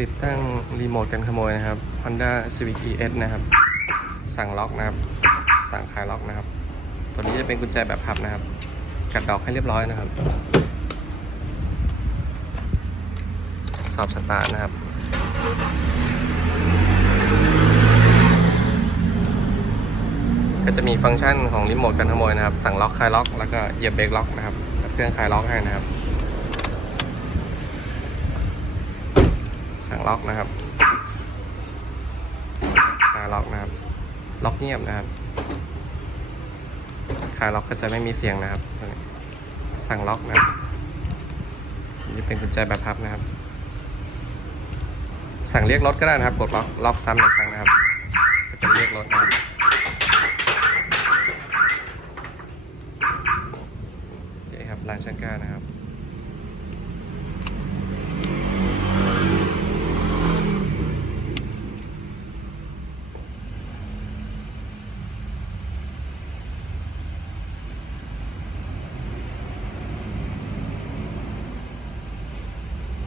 ติดตั้งรีโมทกันขโมยนะครับ Honda Civic ES นะครับ สั่งล็อกนะครับ สั่งคลายล็อกนะครับ ตัวนี้จะเป็นกุญแจแบบพับนะครับ กัดดอกให้เรียบร้อยนะครับ สอบสตาร์ทนะครับ ก็จะมีฟังก์ชันของรีโมทกันขโมยนะครับ สั่งล็อกคลายล็อก แล้วก็เหยียบเบรกล็อกนะครับเครื่องคลายล็อกให้นะครับ สั่งล็อกนะครับคลายล็อกนะครับ ล็อกเงียบนะครับคลายล็อกก็จะไม่มีเสียงนะครับ สั่งล็อกนะครับนี่เป็นกุญแจแบบพับนะครับ สั่งเรียกรถก็ได้นะครับ กดล็อกล็อกซ้ำหนึ่งครั้งนะครับก็จะเรียกรถนะครับโอเคครับร้านช่างกล้านะครับ